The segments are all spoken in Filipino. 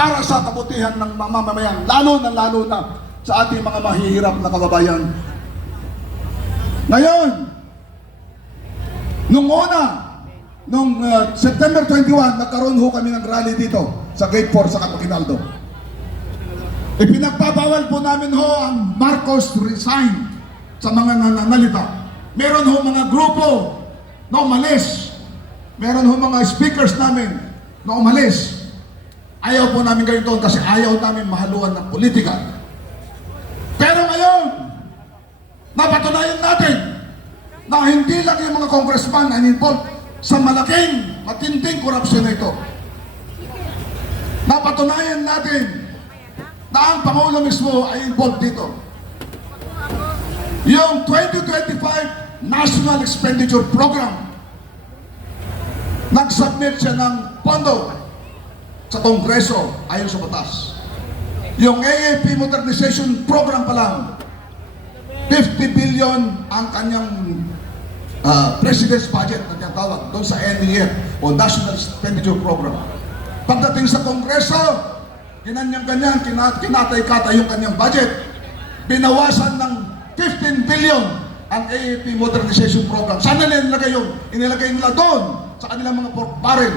para sa kabutihan ng mamamayan, lalo na sa ating mga mahihirap na kababayan. Ngayon, nung September 21, nagkaroon ho kami ng rally dito sa Gate 4 sa Capitaldo. Ipinagpapawal po namin ho ang Marcos resign sa mga nananalita. Meron ho mga grupo na umalis. Meron ho mga speakers namin na umalis. Ayaw po namin ganito kasi ayaw namin mahaluan ng politika. Pero ngayon, napatunayan natin na hindi lang yung mga congressman ang involved sa malaking, matinding korupsyon na ito. Napatunayan natin na ang Pangulo mismo ay involved dito. Yung 2025 National Expenditure Program, nag-submit siya ng pondo sa Kongreso ayon sa batas. Yung AAP Modernization Program pa lang, 50 billion ang kanyang President's Budget na tinatawag doon sa NEF o National Expenditure Program. Pagdating sa Kongreso, kinatay-katay yung kanyang budget. Binawasan ng 15 billion ang AAP Modernization Program. Saan nila inilagay yun? Inilagay nila doon sa kanilang mga pork barrel.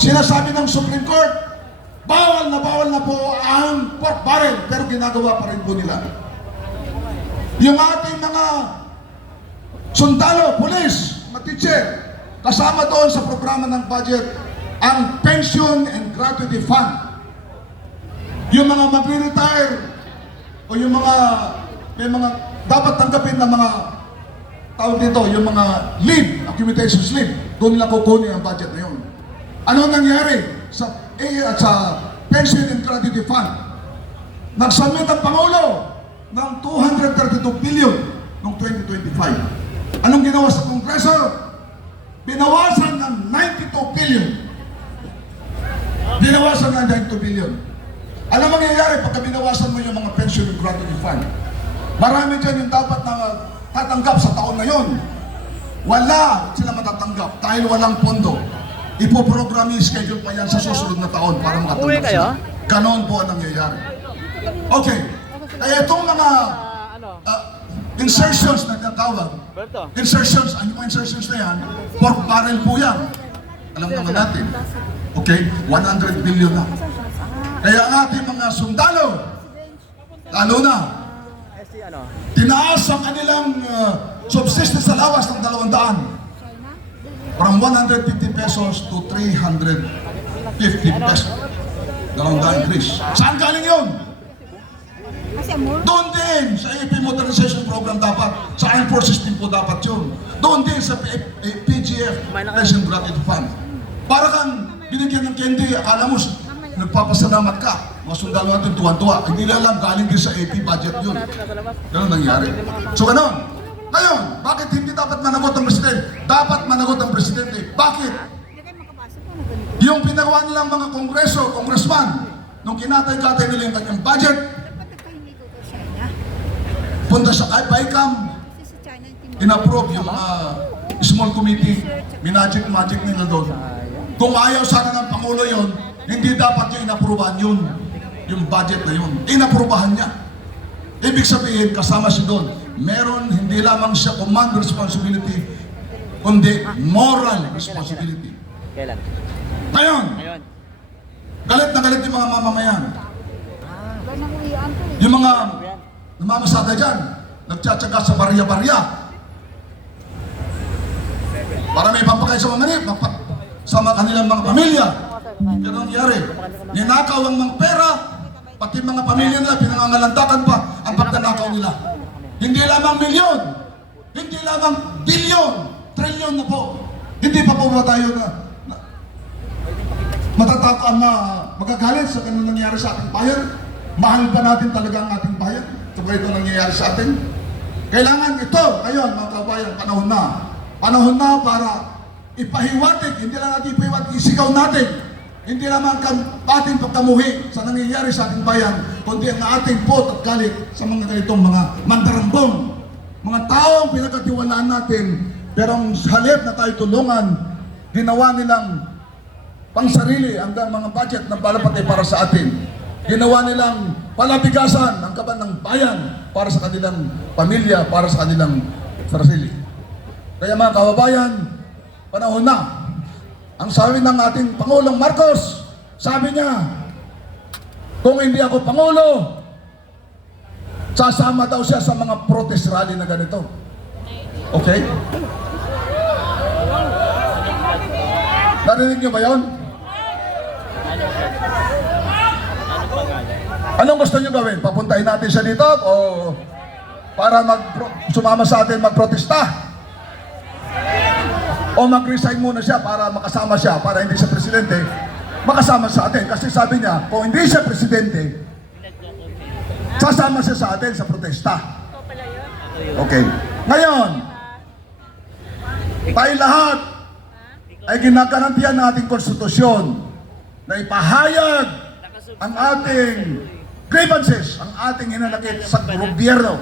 Sinasabi ng Supreme Court, bawal na po ang pork barrel, pero ginagawa pa rin po nila. Yung ating mga sundalo, pulis, mga teacher, kasama doon sa programa ng budget, ang Pension and Gratuity Fund. Yung mga mag-retire o yung mga may mga dapat tanggapin na mga tawag dito, yung mga leave, accumulation leave, doon nila kukunin ang budget na yun. Ano nangyari sa Pension and Gratuity Fund? Nagsubmit ang Pangulo ng 232 billion noong 2025. Anong ginawa sa Kongreso? Binawasan ng 92 billion. Binawasan ng 92 billion. Ano mangyayari pagka binawasan mo yung mga pension and gratuity fund? Marami dyan yung dapat na tatanggap sa taon na yun. Wala sila matatanggap dahil walang pondo. Ipoprogram yung schedule pa yan sa susunod na taon para makatanggap sila. Ganon po ang nangyayari. Okay. Kaya itong mga insertions na tinatawag, insertions, ano yung insertions na yan? Pork barrel po yan. Alam naman natin. Okay? 100 billion na. Kaya ang ating mga sundalo, lalo na, tinaas ang kanilang subsistence allowance ng 200. From 150 pesos to 350 pesos. 200 increase. Saan galing yun? Doon din sa AP Modernization Program dapat, sa Armed Forces din po dapat yun. Doon din sa PGF, Pension Gratuity Fund. Para kang binigyan ng candy, akala mo, nagpapasalamat ka. Mga sundalo natin tuwan-tuwa. Hindi nila alam, galing din sa AP budget yun. Ganun nangyari. So ganun. Ngayon, bakit hindi dapat managot ang Presidente? Dapat managot ang Presidente. Bakit? Yung pinagawa nilang mga kongreso, congressman, nung kinatay-katay nila yung kanyang budget, punta sa PICAM, in-approve yung mga small committee, magic nila doon. Kung ayaw sana ng Pangulo yon, hindi dapat yung in-approvehan yun, yung budget na yun. In-approvehan niya. Ibig sabihin, kasama siya doon. Meron, hindi lamang siya command responsibility, kundi moral responsibility. Ngayon, galit na galit yung mga mamamayan. Yung mga namamasada dyan, nagtsatsaga sa barya-barya. Para may pampakain sa mamanip, sa kanilang mga pamilya. Yan ang nangyari. Ninakaw ang mga pera, pati mga pamilya nila, pinangangalandakan pa ang pagdanakaw nila. Hindi lamang milyon, hindi lamang bilyon, trilyon na po. Hindi pa po ba tayo na matatakaan na magagalit sa ganun nangyari sa ating bayan? Mahal ba natin talaga ang ating bayan? Ito ba ito nangyayari sa atin? Kailangan ito, ngayon mga kabayan, panahon na. Panahon na para ipahiwatig, hindi lang natin ipahiwatig, isigaw natin. Hindi lamang ating pagkamuhi sa nangyayari sa ating bayan, kundi ang ating pot at galit sa mga ganitong mga mandarambong. Mga taong pinagkatiwalaan natin, pero ang halip na tayo tulungan, ginawa nilang pangsarili ang mga budget ng palapati para sa atin. Ginawa nilang palabigasan ang kaban ng bayan para sa kanilang pamilya, para sa kanilang sarili. Kaya mga kababayan, panahon na. Ang sabi ng ating Pangulong Marcos, sabi niya, kung hindi ako Pangulo, sasama daw siya sa mga protest rally na ganito. Okay? Narinig niyo ba yun? Anong gusto niyo gawin? Papuntahin natin siya dito o para sumama sa atin magprotesta? O mag-resign muna siya para makasama siya, para hindi siya presidente, makasama sa atin. Kasi sabi niya, kung hindi siya presidente, sasama siya sa atin sa protesta. Okay. Ngayon, tayo lahat ay ginagarantiyan ng ating konstitusyon na ipahayag ang ating grievances, ang ating hinanakit sa gobyerno.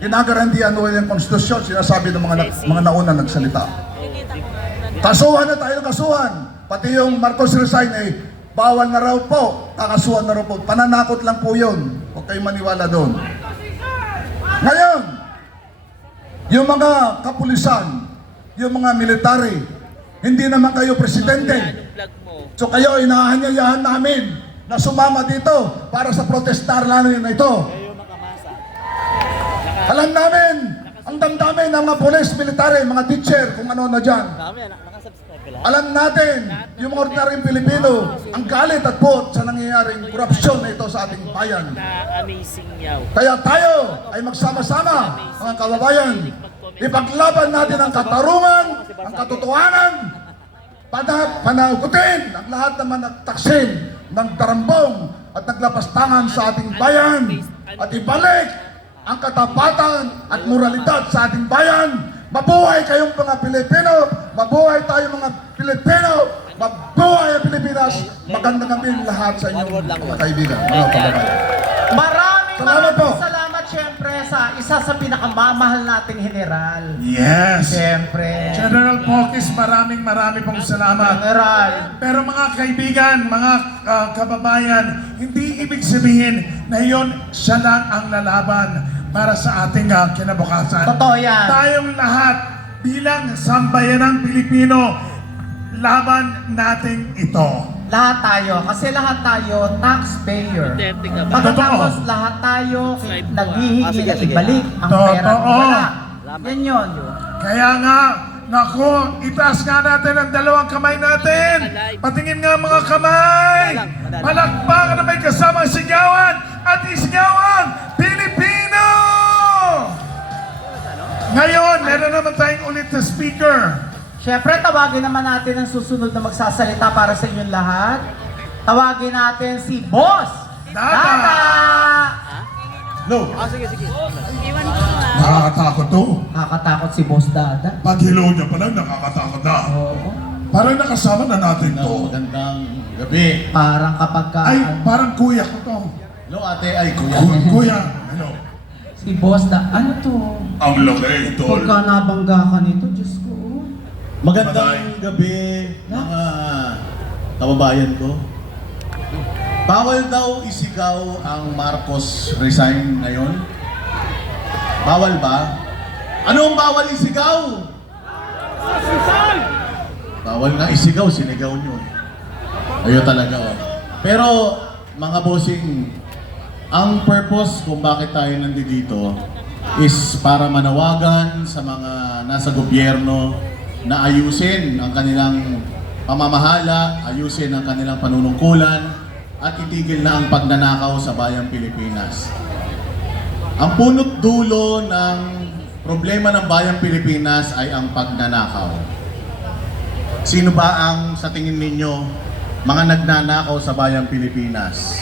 Ginagarantiyan ng konstitusyon, sinasabi ng mga nauna nagsalita. Kasuhan na tayo, kasuhan. Pati yung Marcos resign ay bawal na raw po, kakasuhan na raw po. Pananakot lang po yun. Huwag kayong maniwala doon. Ngayon, yung mga kapulisan, yung mga military, hindi naman kayo presidente. So kayo, inahanyayahan namin na sumama dito para sa protestar namin na ito. Alam namin, ang damdamin ng mga police, military, mga teacher, kung ano na dyan. Alam natin, yung mga ordinaryong Pilipino, ang galit at pot sa nangyayaring korupsyon na ito sa ating bayan. Kaya tayo ay magsama-sama, mga kababayan. Ipaglaban natin ang katarungan, ang katotohanan, panagutin ang lahat naman nagtaksin ng darambong at naglapastangan sa ating bayan at ibalik ang katapatan at moralidad sa ating bayan. Mabuhay kayong mga Pilipino, mabuhay tayo mga Pilipino, mabuhay ang Pilipinas, magandang gabi lahat sa inyong mga kaibigan, mga kababayan. Maraming salamat syempre sa isa sa pinakamamahal nating general. Yes. Syempre. General Pokis, maraming pong salamat. General. Pero mga kaibigan, mga kababayan, hindi ibig sabihin na yon siya lang ang lalaban para sa ating kinabukasan. Totoo yan. Tayong lahat bilang sambayanang Pilipino, laban natin ito. Lahat tayo. Kasi lahat tayo taxpayer. Pagkatapos lahat tayo naghihingi na ibalik ang pera ng wala. Yan yun. Kaya nga, naku, itaas nga natin ang dalawang kamay natin. Patingin nga mga kamay. Palakpakan na may kasamang sigawan at isigawan, Pilipino! Ngayon, meron naman tayong ulit na speaker. Syempre, tawagin naman natin ang susunod na magsasalita para sa inyong lahat. Tawagin natin si Boss Dada! No. Sige. Iwan ko na. Nakakatakot to. Nakakatakot si Boss Dada. Pag hello niya pa lang, nakakatakot na. Oo. Parang nakasama na natin to. Magandang gabi. Parang kapag ka... Ay, parang kuya ko to. Hello ate, ay kuya. Kuya, hello. Si Boss Dada... Ano to? Ang laki, tol. Pagka nabangga ka nito, Diyos ko. Magandang gabi mga kababayan ko. Bawal daw isigaw ang Marcos resign ngayon? Bawal ba? Ano ang bawal isigaw? Bawal nga isigaw, sinigaw nyo. Ayun talaga oh. Pero mga bossing, ang purpose kung bakit tayo nandito is para manawagan sa mga nasa gobyerno na ayusin ang kanilang pamamahala, ayusin ang kanilang panunungkulan, at itigil na ang pagnanakaw sa bayang Pilipinas. Ang punot dulo ng problema ng bayang Pilipinas ay ang pagnanakaw. Sino ba ang sa tingin ninyo mga nagnanakaw sa bayang Pilipinas?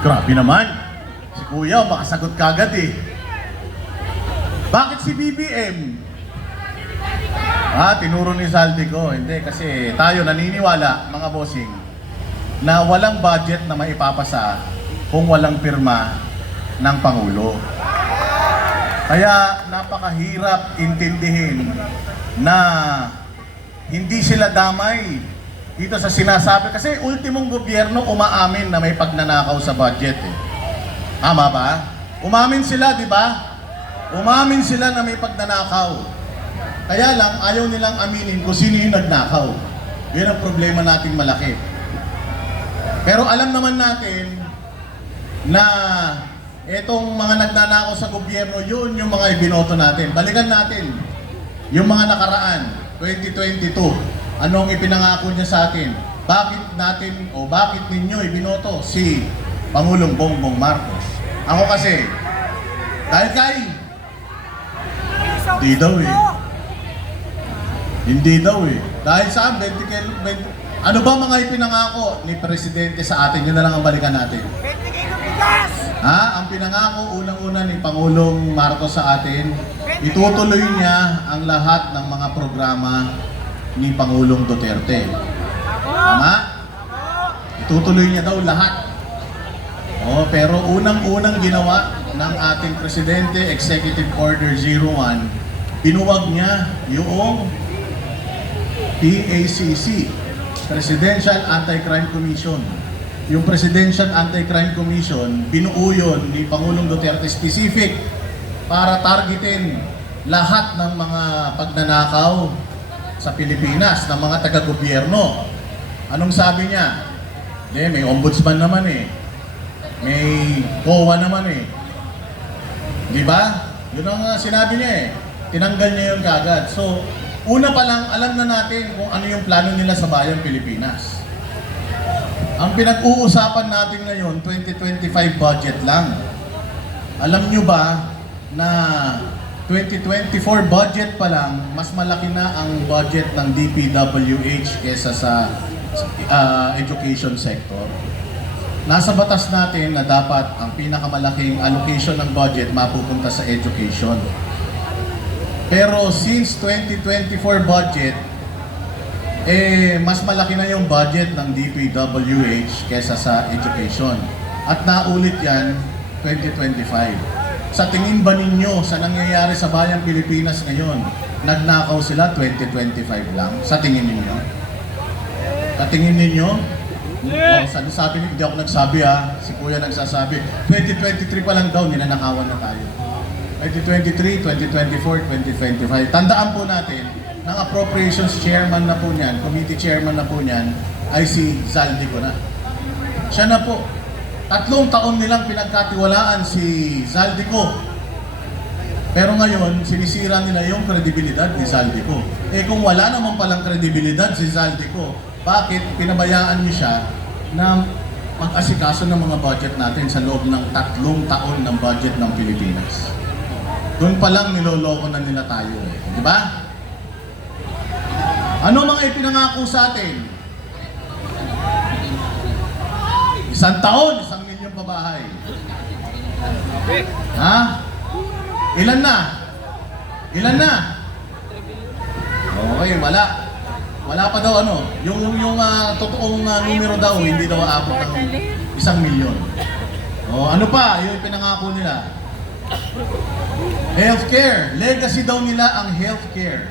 Grabe naman! Si Kuya, makasagot kagad eh. Bakit si BBM? Tinuro ni Saldi ko. Hindi, kasi tayo naniniwala, mga bossing, na walang budget na maipapasa kung walang pirma ng Pangulo. Kaya napakahirap intindihin na hindi sila damay dito sa sinasabi. Kasi ultimong gobyerno umaamin na may pagnanakaw sa budget eh. Tama ba? Umamin sila, di ba? Umamin sila na may pagnanakaw. Kaya lang, ayaw nilang aminin kung sino yung nagnakaw. Yun ang problema nating malaki. Pero alam naman natin na etong mga nagnanakaw sa gobyerno, yun yung mga ibinoto natin. Balikan natin yung mga nakaraan, 2022. Anong ipinangako niya sa atin? Bakit natin o bakit ninyo ibinoto si Pangulong Bongbong Marcos? Ako kasi, dahil kay hindi daw eh. Hindi daw eh. Dahil saan? 20. Ano ba mga ipinangako ni Presidente sa atin? Yun na lang ang balikan natin. Ang pinangako unang-una ni Pangulong Marcos sa atin, itutuloy niya ang lahat ng mga programa ni Pangulong Duterte. Tama? Itutuloy niya daw lahat. Pero unang-unang ginawa ng ating Presidente, Executive Order 01, binuwag niya yung PACC, Presidential Anti-Crime Commission. Yung Presidential Anti-Crime Commission, binuo yun ni Pangulong Duterte specific para targetin lahat ng mga pagnanakaw sa Pilipinas, ng mga taga-gobyerno. Anong sabi niya? May ombudsman naman eh. May COA naman eh. Di ba? Yun ang sinabi niya eh. Tinanggal niya yun kagad. So, una pa lang, alam na natin kung ano yung plano nila sa bayang Pilipinas. Ang pinag-uusapan natin ngayon, 2025 budget lang. Alam nyo ba na 2024 budget pa lang, mas malaki na ang budget ng DPWH kesa sa education sector? Nasa batas natin na dapat ang pinakamalaking allocation ng budget mapupunta sa education. Pero since 2024 budget, mas malaki na yung budget ng DPWH kesa sa education. At naulit yan 2025. Sa tingin ba ninyo sa nangyayari sa bayang Pilipinas ngayon, nagnakaw sila 2025 lang? Sa tingin ninyo? Sa tingin ninyo? Sabi niyo, hindi ako nagsabi ha. Si Kuya nagsasabi. 2023 pa lang daw, ninanakawan na tayo. 2023, 2024, 2025. Tandaan po natin, ng appropriations chairman na po niyan, committee chairman na po niyan, ay si Zaldico na. Siya na po. 3 taon nilang pinagkatiwalaan si Zaldico. Pero ngayon, sinisira nila yung kredibilidad ni Zaldico. Kung wala naman palang kredibilidad si Zaldico, bakit pinabayaan niyo siya na mag-asikaso ng mga budget natin sa loob ng 3 taon ng budget ng Pilipinas? Doon pa lang niloloko na nila tayo. Di ba? Ano mga ipinangako sa atin? 1 taon, 1 milyong pabahay. Ha? Ilan na? Ilan na? Okay, wala. Wala pa daw ano. Yung totoong numero daw, hindi daw aabot ng 1 milyon. Ano pa? Yung pinangako nila. Healthcare. Legacy daw nila ang healthcare.